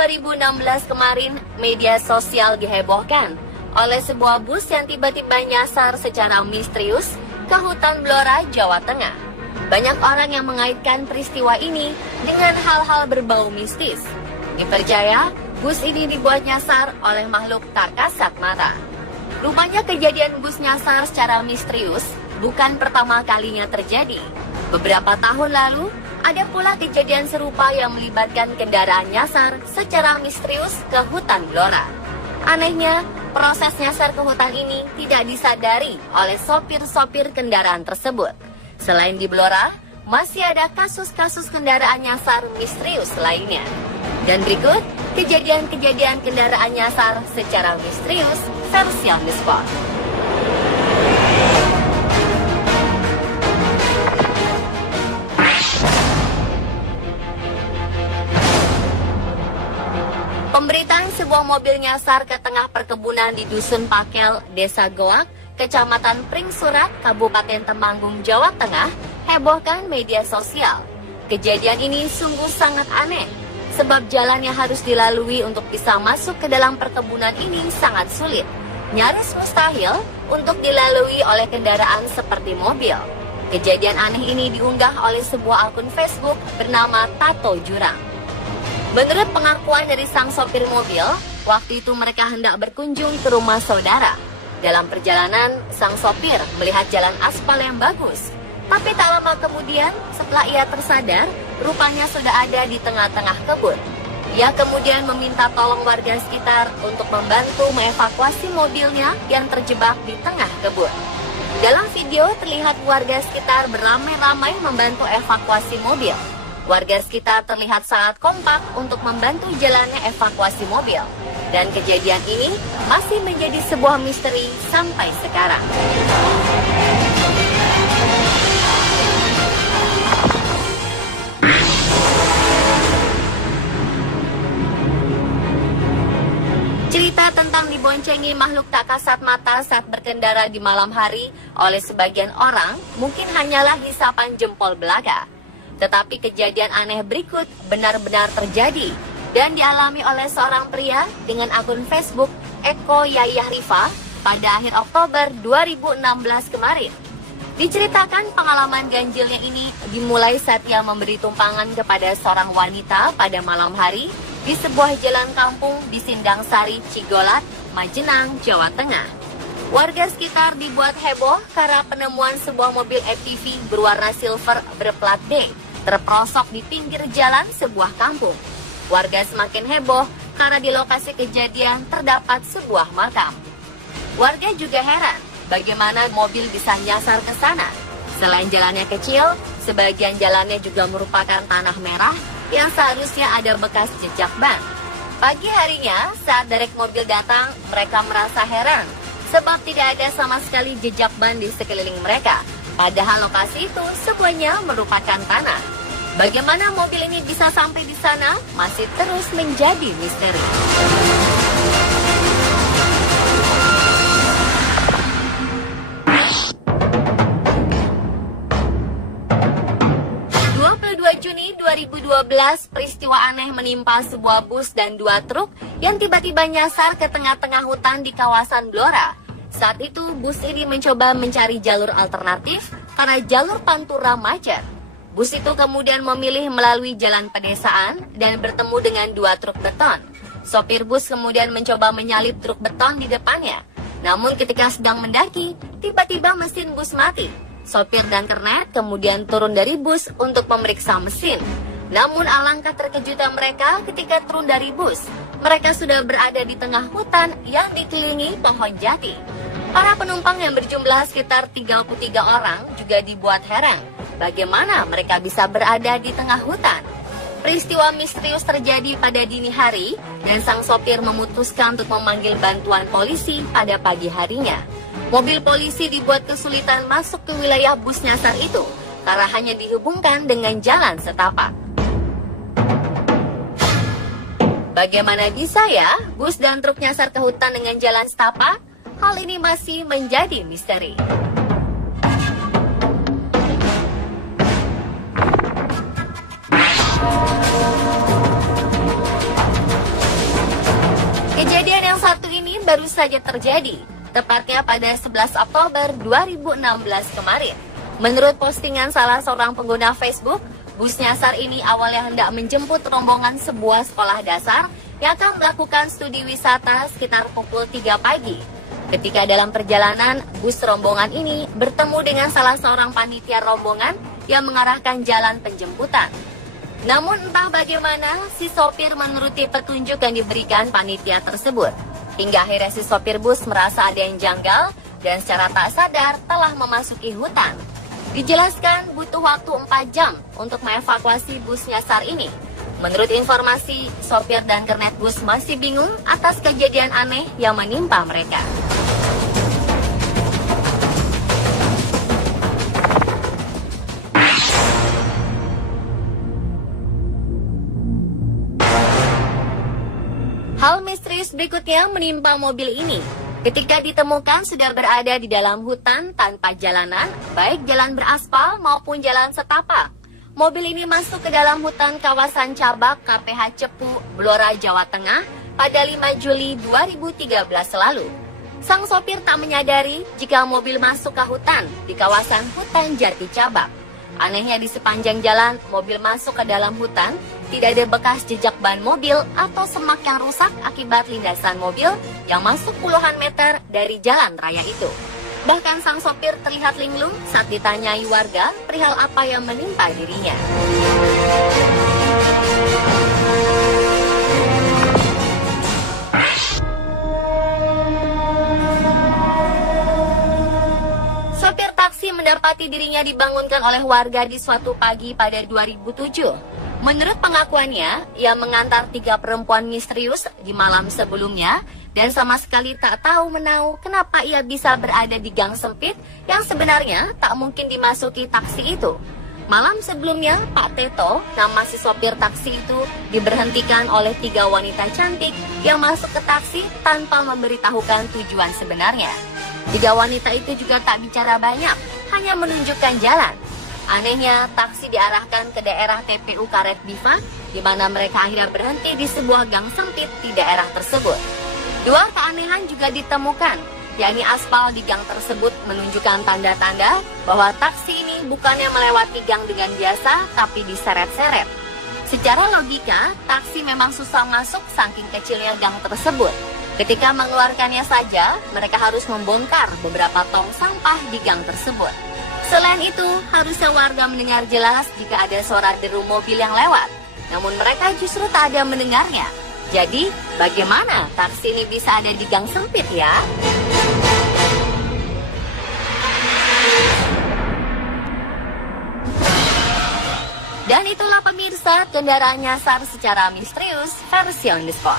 2016 kemarin, media sosial dihebohkan oleh sebuah bus yang tiba-tiba nyasar secara misterius ke hutan Blora, Jawa Tengah. Banyak orang yang mengaitkan peristiwa ini dengan hal-hal berbau mistis. Dipercaya, bus ini dibuat nyasar oleh makhluk tak kasat mata. Rupanya kejadian bus nyasar secara misterius bukan pertama kalinya terjadi. Beberapa tahun lalu, ada pula kejadian serupa yang melibatkan kendaraan nyasar secara misterius ke hutan Blora. Anehnya, proses nyasar ke hutan ini tidak disadari oleh sopir-sopir kendaraan tersebut. Selain di Blora, masih ada kasus-kasus kendaraan nyasar misterius lainnya. Dan berikut, kejadian-kejadian kendaraan nyasar secara misterius versi on the spot. Pemberitaan sebuah mobil nyasar ke tengah perkebunan di Dusun Pakel, Desa Goak, Kecamatan Pringsurat, Kabupaten Temanggung, Jawa Tengah, hebohkan media sosial. Kejadian ini sungguh sangat aneh, sebab jalan yang harus dilalui untuk bisa masuk ke dalam perkebunan ini sangat sulit. Nyaris mustahil untuk dilalui oleh kendaraan seperti mobil. Kejadian aneh ini diunggah oleh sebuah akun Facebook bernama Tato Jurang. Menurut pengakuan dari sang sopir mobil, waktu itu mereka hendak berkunjung ke rumah saudara. Dalam perjalanan, sang sopir melihat jalan aspal yang bagus. Tapi tak lama kemudian, setelah ia tersadar, rupanya sudah ada di tengah-tengah kebun. Ia kemudian meminta tolong warga sekitar untuk membantu mengevakuasi mobilnya yang terjebak di tengah kebun. Dalam video terlihat warga sekitar beramai-ramai membantu evakuasi mobil. Warga sekitar terlihat sangat kompak untuk membantu jalannya evakuasi mobil. Dan kejadian ini masih menjadi sebuah misteri sampai sekarang. Cerita tentang diboncengi makhluk tak kasat mata saat berkendara di malam hari oleh sebagian orang mungkin hanyalah hisapan jempol belaka. Tetapi kejadian aneh berikut benar-benar terjadi dan dialami oleh seorang pria dengan akun Facebook Eko Yayah Rifa pada akhir Oktober 2016 kemarin. Diceritakan pengalaman ganjilnya ini dimulai saat ia memberi tumpangan kepada seorang wanita pada malam hari di sebuah jalan kampung di Sindang Sari, Cigolat, Majenang, Jawa Tengah. Warga sekitar dibuat heboh karena penemuan sebuah mobil FTV berwarna silver berplat D terperosok di pinggir jalan sebuah kampung. Warga semakin heboh karena di lokasi kejadian terdapat sebuah makam. Warga juga heran bagaimana mobil bisa nyasar ke sana. Selain jalannya kecil, sebagian jalannya juga merupakan tanah merah yang seharusnya ada bekas jejak ban. Pagi harinya, saat derek mobil datang, mereka merasa heran sebab tidak ada sama sekali jejak ban di sekeliling mereka. Padahal lokasi itu semuanya merupakan tanah. Bagaimana mobil ini bisa sampai di sana masih terus menjadi misteri. Juni 2012, peristiwa aneh menimpa sebuah bus dan 2 truk yang tiba-tiba nyasar ke tengah-tengah hutan di kawasan Blora. Saat itu, bus ini mencoba mencari jalur alternatif karena jalur Pantura macet. Bus itu kemudian memilih melalui jalan pedesaan dan bertemu dengan 2 truk beton. Sopir bus kemudian mencoba menyalip truk beton di depannya. Namun ketika sedang mendaki, tiba-tiba mesin bus mati. Sopir dan kernet kemudian turun dari bus untuk memeriksa mesin. Namun alangkah terkejutnya mereka ketika turun dari bus. Mereka sudah berada di tengah hutan yang dikelilingi pohon jati. Para penumpang yang berjumlah sekitar 33 orang juga dibuat heran. Bagaimana mereka bisa berada di tengah hutan? Peristiwa misterius terjadi pada dini hari dan sang sopir memutuskan untuk memanggil bantuan polisi pada pagi harinya. Mobil polisi dibuat kesulitan masuk ke wilayah bus nyasar itu karena hanya dihubungkan dengan jalan setapak. Bagaimana bisa ya bus dan truk nyasar ke hutan dengan jalan setapak? Hal ini masih menjadi misteri. Kejadian yang satu ini baru saja terjadi, tepatnya pada 11 Oktober 2016 kemarin. Menurut postingan salah seorang pengguna Facebook, bus nyasar ini awalnya hendak menjemput rombongan sebuah sekolah dasar yang akan melakukan studi wisata sekitar pukul 3 pagi. Ketika dalam perjalanan, bus rombongan ini bertemu dengan salah seorang panitia rombongan yang mengarahkan jalan penjemputan. Namun entah bagaimana, si sopir menuruti petunjuk yang diberikan panitia tersebut. Hingga akhirnya si sopir bus merasa ada yang janggal dan secara tak sadar telah memasuki hutan. Dijelaskan butuh waktu 4 jam untuk mengevakuasi bus nyasar ini. Menurut informasi, sopir dan kernet bus masih bingung atas kejadian aneh yang menimpa mereka. Hal misterius berikutnya menimpa mobil ini. Ketika ditemukan sudah berada di dalam hutan tanpa jalanan, baik jalan beraspal maupun jalan setapak. Mobil ini masuk ke dalam hutan kawasan Cabak KPH Cepu, Blora, Jawa Tengah pada 5 Juli 2013 lalu. Sang sopir tak menyadari jika mobil masuk ke hutan di kawasan hutan Jati Cabak. Anehnya di sepanjang jalan mobil masuk ke dalam hutan, tidak ada bekas jejak ban mobil atau semak yang rusak akibat lindasan mobil yang masuk puluhan meter dari jalan raya itu. Bahkan sang sopir terlihat linglung saat ditanyai warga perihal apa yang menimpa dirinya. Sopir taksi mendapati dirinya dibangunkan oleh warga di suatu pagi pada 2007. Menurut pengakuannya, ia mengantar 3 perempuan misterius di malam sebelumnya dan sama sekali tak tahu menahu kenapa ia bisa berada di gang sempit yang sebenarnya tak mungkin dimasuki taksi itu. Malam sebelumnya, Pak Teto, nama si sopir taksi itu, diberhentikan oleh 3 wanita cantik yang masuk ke taksi tanpa memberitahukan tujuan sebenarnya. 3 wanita itu juga tak bicara banyak, hanya menunjukkan jalan. Anehnya, taksi diarahkan ke daerah TPU Karet Biva, di mana mereka akhirnya berhenti di sebuah gang sempit di daerah tersebut. 2 keanehan juga ditemukan, yakni aspal di gang tersebut menunjukkan tanda-tanda bahwa taksi ini bukannya melewati gang dengan biasa, tapi diseret-seret. Secara logika, taksi memang susah masuk saking kecilnya gang tersebut. Ketika mengeluarkannya saja, mereka harus membongkar beberapa tong sampah di gang tersebut. Selain itu, harusnya warga mendengar jelas jika ada suara deru mobil yang lewat. Namun mereka justru tak ada mendengarnya. Jadi, bagaimana taksi ini bisa ada di gang sempit ya? Dan itulah pemirsa, kendaraan nyasar secara misterius versi on the spot.